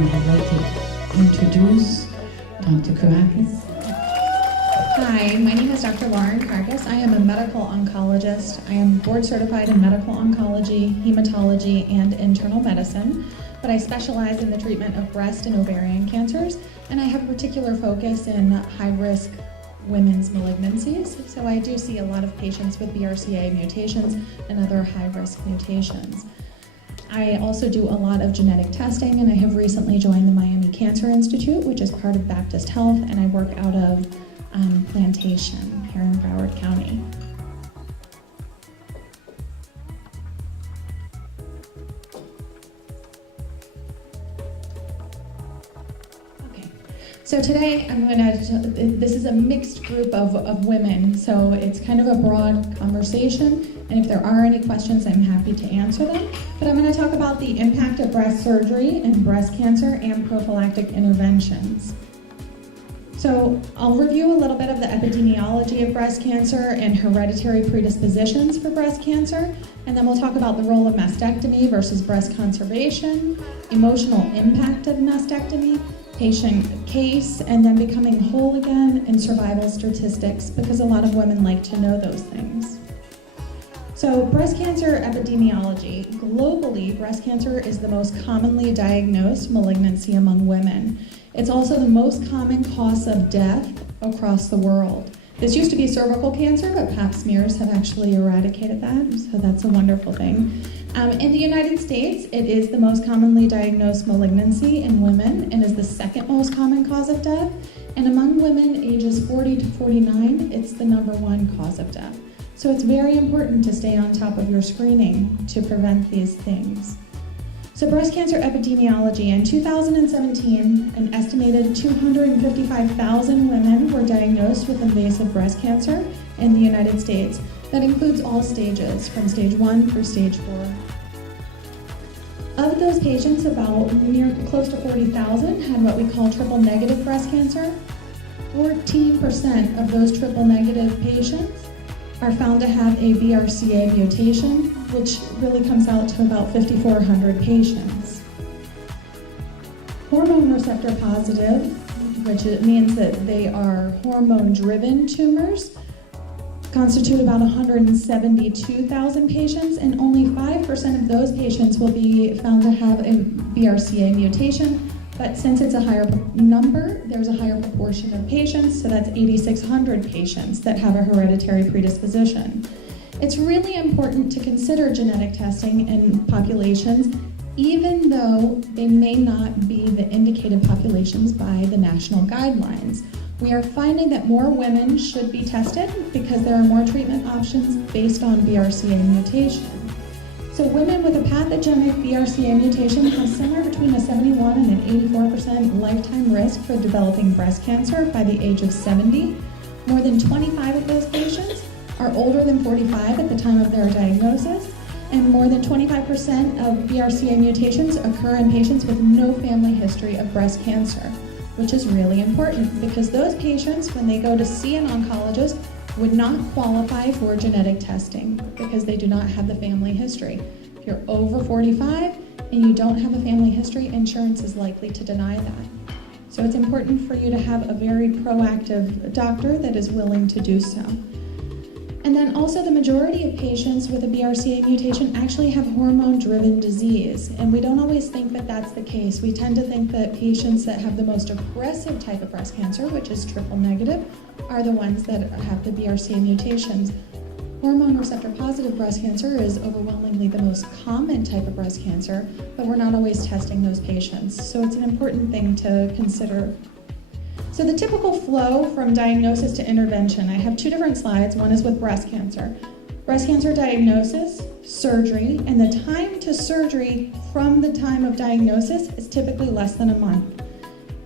and I'd like to introduce Dr. Carcas. Hi, my name is Dr. Lauren Carcas. I am a medical oncologist. I am board certified in medical oncology, hematology, and internal medicine, but I specialize in the treatment of breast and ovarian cancers, and I have a particular focus in high-risk women's malignancies. So I do see a lot of patients with BRCA mutations and other high-risk mutations. I also do a lot of genetic testing, and I have recently joined the Miami Cancer Institute, which is part of Baptist Health, and I work out of Plantation here in Broward County. So today this is a mixed group of women, so it's kind of a broad conversation, and if there are any questions, I'm happy to answer them. But I'm going to talk about the impact of breast surgery and breast cancer and prophylactic interventions. So I'll review a little bit of the epidemiology of breast cancer and hereditary predispositions for breast cancer, and then we'll talk about the role of mastectomy versus breast conservation, emotional impact of mastectomy, patient case, and then becoming whole again, and survival statistics, because a lot of women like to know those things. So breast cancer epidemiology. Globally, breast cancer is the most commonly diagnosed malignancy among women. It's also the most common cause of death across the world. This used to be cervical cancer, but pap smears have actually eradicated that, so that's a wonderful thing. In the United States, it is the most commonly diagnosed malignancy in women and is the second most common cause of death. And among women ages 40 to 49, it's the #1 cause of death. So it's very important to stay on top of your screening to prevent these things. So breast cancer epidemiology. In 2017, an estimated 255,000 women were diagnosed with invasive breast cancer in the United States. That includes all stages, from stage 1 through stage 4. Of those patients, about close to 40,000 had what we call triple-negative breast cancer. 14% of those triple-negative patients are found to have a BRCA mutation, which really comes out to about 5,400 patients. Hormone receptor positive, which means that they are hormone-driven tumors, constitute about 172,000 patients, and only 5% of those patients will be found to have a BRCA mutation. But since it's a higher number, there's a higher proportion of patients, so that's 8,600 patients that have a hereditary predisposition. It's really important to consider genetic testing in populations, even though they may not be the indicated populations by the national guidelines. We are finding that more women should be tested because there are more treatment options based on BRCA mutation. So women with a pathogenic BRCA mutation have somewhere between a 71 and an 84% lifetime risk for developing breast cancer by the age of 70. More than 25 of those patients are older than 45 at the time of their diagnosis, and more than 25% of BRCA mutations occur in patients with no family history of breast cancer, which is really important because those patients, when they go to see an oncologist, would not qualify for genetic testing because they do not have the family history. If you're over 45 and you don't have a family history, insurance is likely to deny that. So it's important for you to have a very proactive doctor that is willing to do so. And then also the majority of patients with a BRCA mutation actually have hormone-driven disease, and we don't always think that that's the case. We tend to think that patients that have the most aggressive type of breast cancer, which is triple-negative, are the ones that have the BRCA mutations. Hormone receptor-positive breast cancer is overwhelmingly the most common type of breast cancer, but we're not always testing those patients, so it's an important thing to consider. So the typical flow from diagnosis to intervention, I have two different slides. One is with breast cancer. Breast cancer diagnosis, surgery, and the time to surgery from the time of diagnosis is typically less than a month.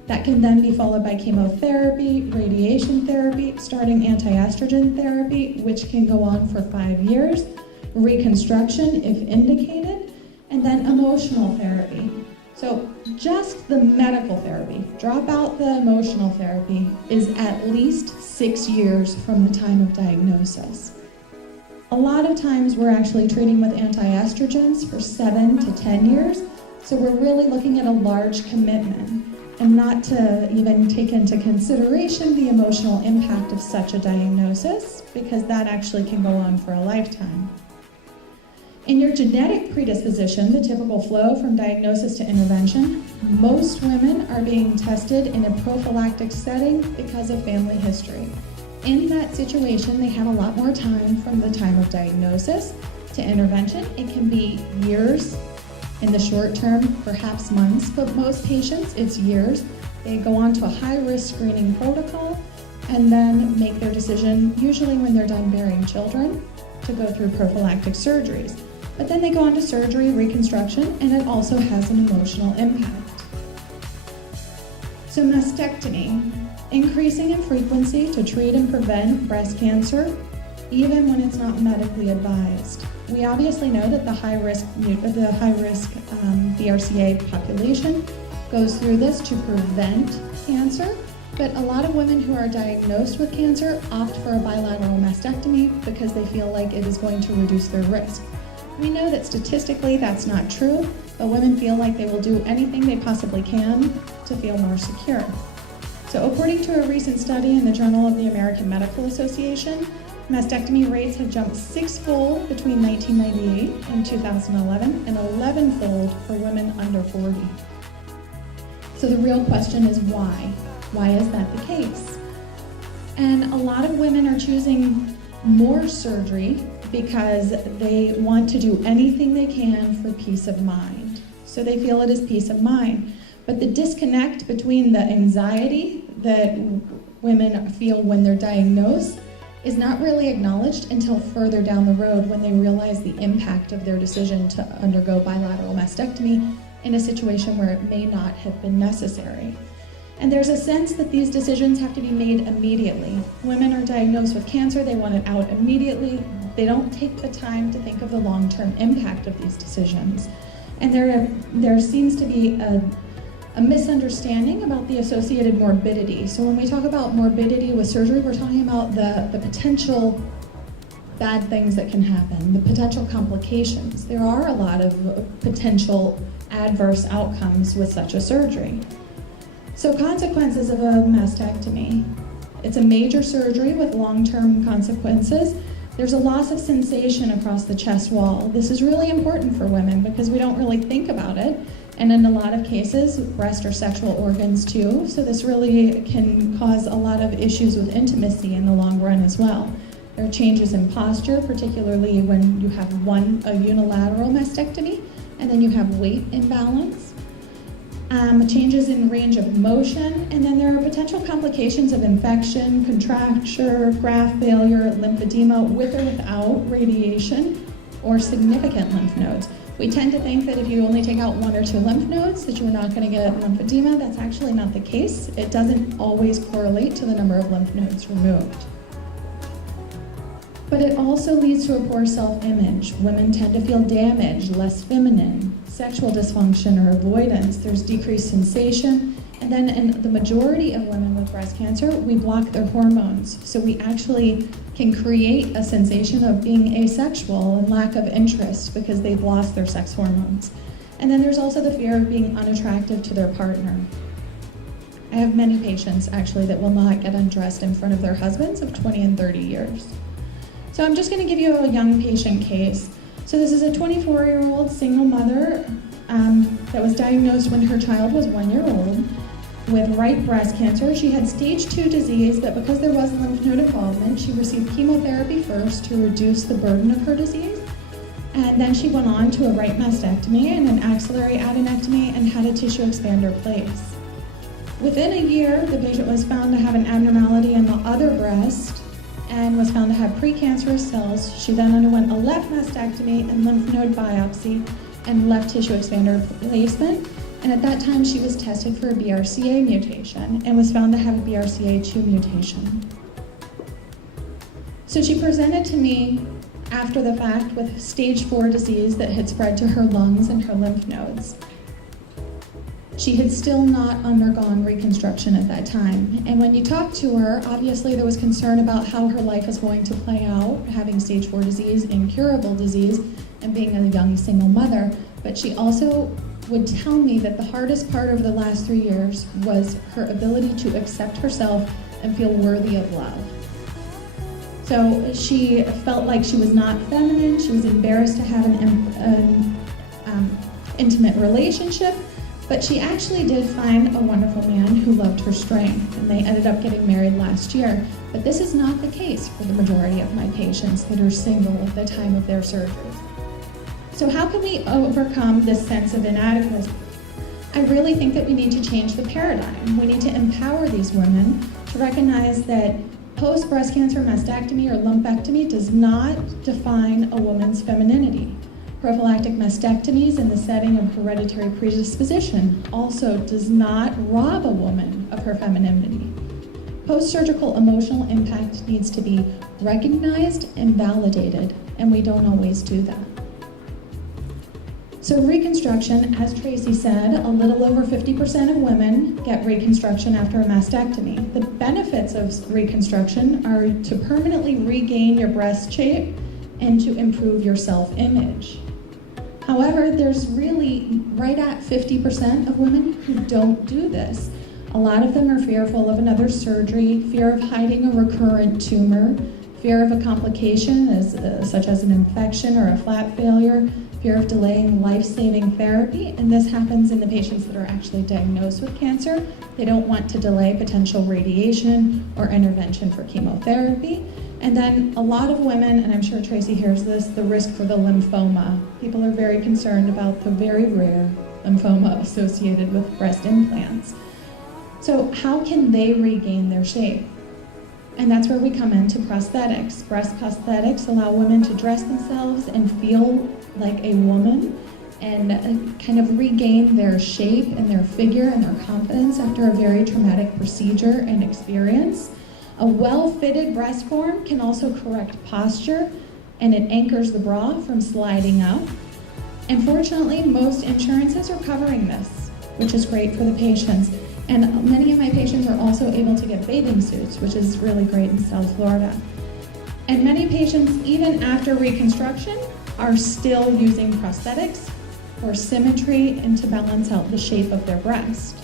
That can then be followed by chemotherapy, radiation therapy, starting anti-estrogen therapy, which can go on for 5 years, reconstruction if indicated, and then emotional therapy. So just the medical therapy, drop out the emotional therapy, is at least 6 years from the time of diagnosis. A lot of times we're actually treating with anti-estrogens for 7 to 10 years. So we're really looking at a large commitment, and not to even take into consideration the emotional impact of such a diagnosis, because that actually can go on for a lifetime. In your genetic predisposition, the typical flow from diagnosis to intervention, most women are being tested in a prophylactic setting because of family history. In that situation, they have a lot more time from the time of diagnosis to intervention. It can be years in the short term, perhaps months, but most patients, it's years. They go on to a high-risk screening protocol and then make their decision, usually when they're done bearing children, to go through prophylactic surgeries. But then they go on to surgery, reconstruction, and it also has an emotional impact. So mastectomy, increasing in frequency to treat and prevent breast cancer, even when it's not medically advised. We obviously know that the high-risk BRCA population goes through this to prevent cancer, but a lot of women who are diagnosed with cancer opt for a bilateral mastectomy because they feel like it is going to reduce their risk. We know that statistically that's not true, but women feel like they will do anything they possibly can to feel more secure. So according to a recent study in the Journal of the American Medical Association, mastectomy rates have jumped 6-fold between 1998 and 2011 and 11-fold for women under 40. So the real question is why? Why is that the case? And a lot of women are choosing more surgery because they want to do anything they can for peace of mind. So they feel it is peace of mind. But the disconnect between the anxiety that women feel when they're diagnosed is not really acknowledged until further down the road when they realize the impact of their decision to undergo bilateral mastectomy in a situation where it may not have been necessary. And there's a sense that these decisions have to be made immediately. Women are diagnosed with cancer, they want it out immediately. They don't take the time to think of the long-term impact of these decisions. And there seems to be a misunderstanding about the associated morbidity. So when we talk about morbidity with surgery, we're talking about the potential bad things that can happen, the potential complications. There are a lot of potential adverse outcomes with such a surgery. So consequences of a mastectomy. It's a major surgery with long-term consequences. There's a loss of sensation across the chest wall. This is really important for women because we don't really think about it. And in a lot of cases, breast or sexual organs too. So this really can cause a lot of issues with intimacy in the long run as well. There are changes in posture, particularly when you have a unilateral mastectomy, and then you have weight imbalance. Changes in range of motion, and then there are potential complications of infection, contracture, graft failure, lymphedema with or without radiation, or significant lymph nodes. We tend to think that if you only take out 1 or 2 lymph nodes that you're not going to get lymphedema. That's actually not the case. It doesn't always correlate to the number of lymph nodes removed. But it also leads to a poor self-image. Women tend to feel damaged, less feminine, sexual dysfunction or avoidance. There's decreased sensation. And then in the majority of women with breast cancer, we block their hormones. So we actually can create a sensation of being asexual and lack of interest because they've lost their sex hormones. And then there's also the fear of being unattractive to their partner. I have many patients actually that will not get undressed in front of their husbands of 20 and 30 years. So I'm just going to give you a young patient case. So this is a 24-year-old single mother that was diagnosed when her child was 1 year old with right breast cancer. She had stage 2 disease, but because there was lymph node involvement, she received chemotherapy first to reduce the burden of her disease. And then she went on to a right mastectomy and an axillary adenectomy and had a tissue expander placed. Within a year, the patient was found to have an abnormality in the other breast and was found to have precancerous cells. She then underwent a left mastectomy and lymph node biopsy and left tissue expander placement. And at that time, she was tested for a BRCA mutation and was found to have a BRCA2 mutation. So she presented to me after the fact with stage 4 disease that had spread to her lungs and her lymph nodes. She had still not undergone reconstruction at that time. And when you talk to her, obviously there was concern about how her life is going to play out, having stage 4 disease, incurable disease, and being a young single mother. But she also would tell me that the hardest part over the last 3 years was her ability to accept herself and feel worthy of love. So she felt like she was not feminine, she was embarrassed to have an intimate relationship, but she actually did find a wonderful man who loved her strength, and they ended up getting married last year. But this is not the case for the majority of my patients that are single at the time of their surgeries. So how can we overcome this sense of inadequacy? I really think that we need to change the paradigm. We need to empower these women to recognize that post-breast cancer mastectomy or lumpectomy does not define a woman's femininity. Prophylactic mastectomies in the setting of hereditary predisposition also does not rob a woman of her femininity. Post-surgical emotional impact needs to be recognized and validated, and we don't always do that. So reconstruction, as Tracy said, a little over 50% of women get reconstruction after a mastectomy. The benefits of reconstruction are to permanently regain your breast shape and to improve your self-image. However, there's really right at 50% of women who don't do this. A lot of them are fearful of another surgery, fear of hiding a recurrent tumor, fear of a complication such as an infection or a flap failure, fear of delaying life-saving therapy, and this happens in the patients that are actually diagnosed with cancer. They don't want to delay potential radiation or intervention for chemotherapy. And then a lot of women, and I'm sure Tracy hears this, the risk for the lymphoma. People are very concerned about the very rare lymphoma associated with breast implants. So how can they regain their shape? And that's where we come into prosthetics. Breast prosthetics allow women to dress themselves and feel like a woman and kind of regain their shape and their figure and their confidence after a very traumatic procedure and experience. A well-fitted breast form can also correct posture, and it anchors the bra from sliding up. And fortunately, most insurances are covering this, which is great for the patients. And many of my patients are also able to get bathing suits, which is really great in South Florida. And many patients, even after reconstruction, are still using prosthetics for symmetry and to balance out the shape of their breast.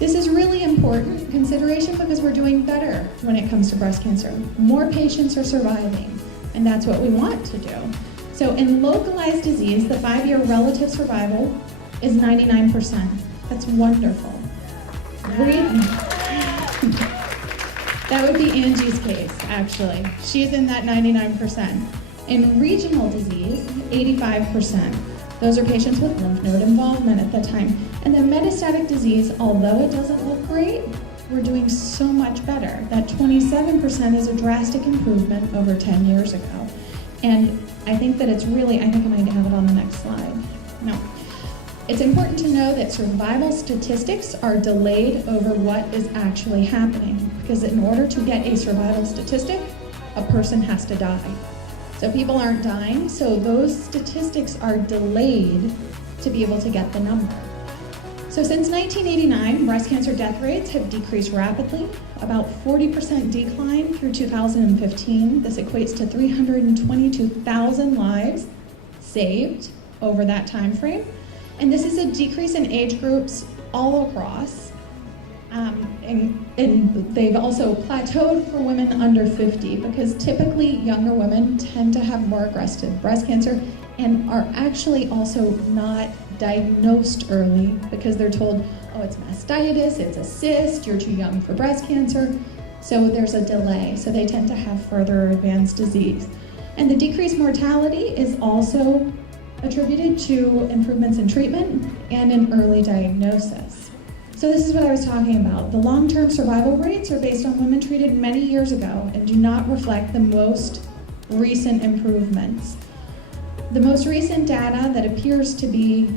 This is really important consideration because we're doing better when it comes to breast cancer. More patients are surviving, and that's what we want to do. So in localized disease, the 5-year relative survival is 99%. That's wonderful. That would be Angie's case, actually. She's in that 99%. In regional disease, 85%. Those are patients with lymph node involvement at the time. And then metastatic disease, although it doesn't look great, we're doing so much better. That 27% is a drastic improvement over 10 years ago. And I think that it's really, I think I might have it on the next slide. No. It's important to know that survival statistics are delayed over what is actually happening, because in order to get a survival statistic, a person has to die. So people aren't dying, so those statistics are delayed to be able to get the number. So since 1989, breast cancer death rates have decreased rapidly, about 40% decline through 2015. This equates to 322,000 lives saved over that time frame. And this is a decrease in age groups all across. And they've also plateaued for women under 50 because typically younger women tend to have more aggressive breast cancer and are actually also not diagnosed early because they're told, oh, it's mastitis, it's a cyst, you're too young for breast cancer. So there's a delay. So they tend to have further advanced disease. And the decreased mortality is also attributed to improvements in treatment and in early diagnosis. So this is what I was talking about. The long-term survival rates are based on women treated many years ago and do not reflect the most recent improvements. The most recent data that appears to be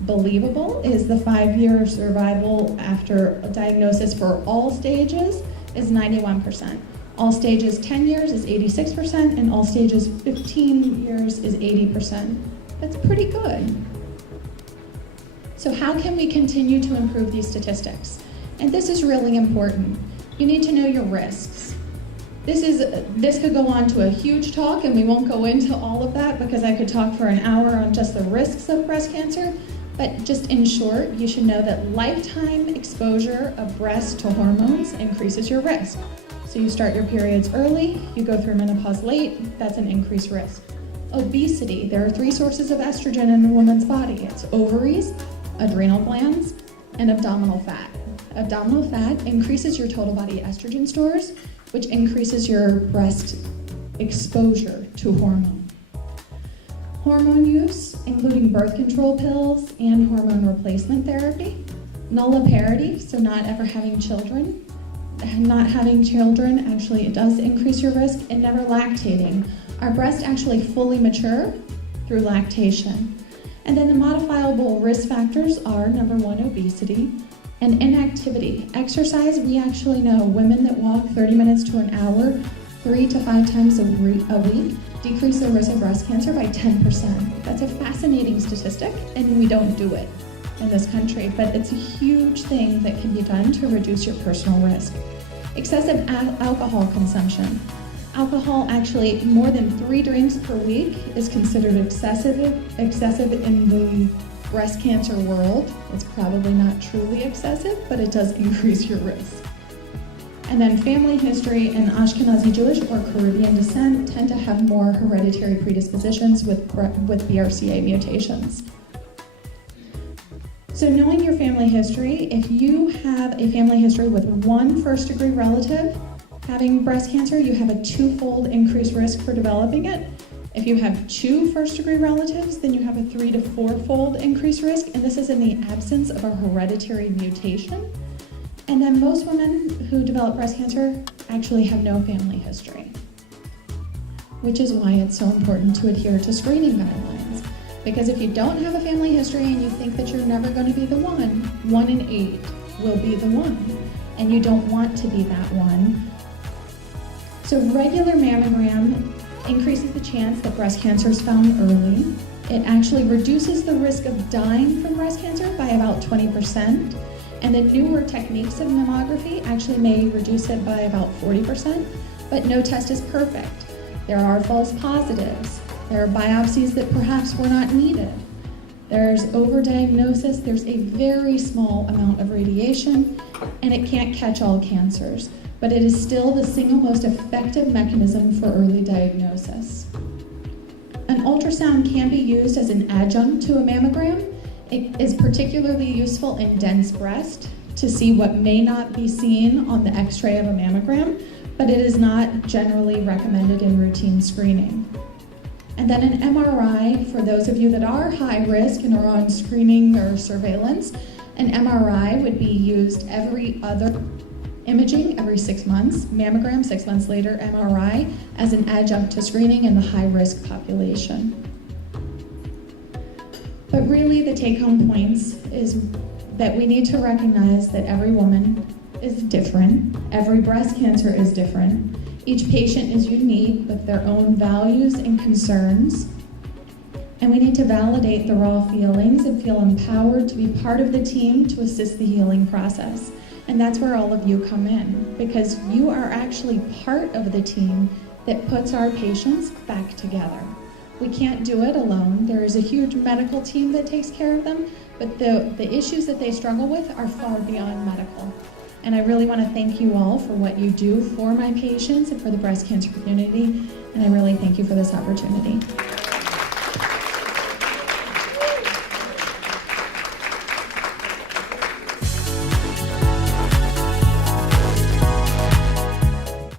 believable is the 5-year survival after a diagnosis for all stages is 91%. All stages 10 years is 86%, and all stages 15 years is 80%. That's pretty good. So how can we continue to improve these statistics? And this is really important. You need to know your risks. This could go on to a huge talk, and we won't go into all of that because I could talk for an hour on just the risks of breast cancer. But just in short, you should know that lifetime exposure of breast to hormones increases your risk. So you start your periods early, you go through menopause late, that's an increased risk. Obesity, there are 3 sources of estrogen in a woman's body. It's ovaries, adrenal glands, and abdominal fat. Abdominal fat increases your total body estrogen stores, which increases your breast exposure to hormone. Hormone use, including birth control pills and hormone replacement therapy. Nulliparity, so not ever having children. Not having children, actually, it does increase your risk. And never lactating. Our breasts actually fully mature through lactation. And then the modifiable risk factors are, number 1, obesity, and inactivity. Exercise, we actually know women that walk 30 minutes to an hour, 3 to 5 times a week, decrease their risk of breast cancer by 10%. That's a fascinating statistic, and we don't do it in this country, but it's a huge thing that can be done to reduce your personal risk. Excessive alcohol consumption. Alcohol, actually, more than 3 drinks per week is considered excessive in the breast cancer world. It's probably not truly excessive, but it does increase your risk. And then family history and Ashkenazi Jewish or Caribbean descent tend to have more hereditary predispositions with BRCA mutations. So knowing your family history, if you have a family history with 1 first-degree relative having breast cancer, you have a 2-fold increased risk for developing it. If you have 2 first-degree relatives, then you have a 3 to 4-fold increased risk, and this is in the absence of a hereditary mutation. And then most women who develop breast cancer actually have no family history, which is why it's so important to adhere to screening guidelines. Because if you don't have a family history and you think that you're never going to be the one, 1 in 8 will be the one, and you don't want to be that one. So regular mammogram increases the chance that breast cancer is found early. It actually reduces the risk of dying from breast cancer by about 20%. And the newer techniques of mammography actually may reduce it by about 40%, but no test is perfect. There are false positives. There are biopsies that perhaps were not needed. There's overdiagnosis. There's a very small amount of radiation, and it can't catch all cancers, but it is still the single most effective mechanism for early diagnosis. An ultrasound can be used as an adjunct to a mammogram. It is particularly useful in dense breast to see what may not be seen on the x-ray of a mammogram, but it is not generally recommended in routine screening. And then an MRI, for those of you that are high risk and are on screening or surveillance, an MRI would be used every other imaging every 6 months, mammogram 6 months later, MRI as an adjunct to screening in the high-risk population. But really the take-home points is that we need to recognize that every woman is different, every breast cancer is different, each patient is unique with their own values and concerns, and we need to validate the raw feelings and feel empowered to be part of the team to assist the healing process. And that's where all of you come in, because you are actually part of the team that puts our patients back together. We can't do it alone. There is a huge medical team that takes care of them, but the issues that they struggle with are far beyond medical. And I really want to thank you all for what you do for my patients and for the breast cancer community, and I really thank you for this opportunity.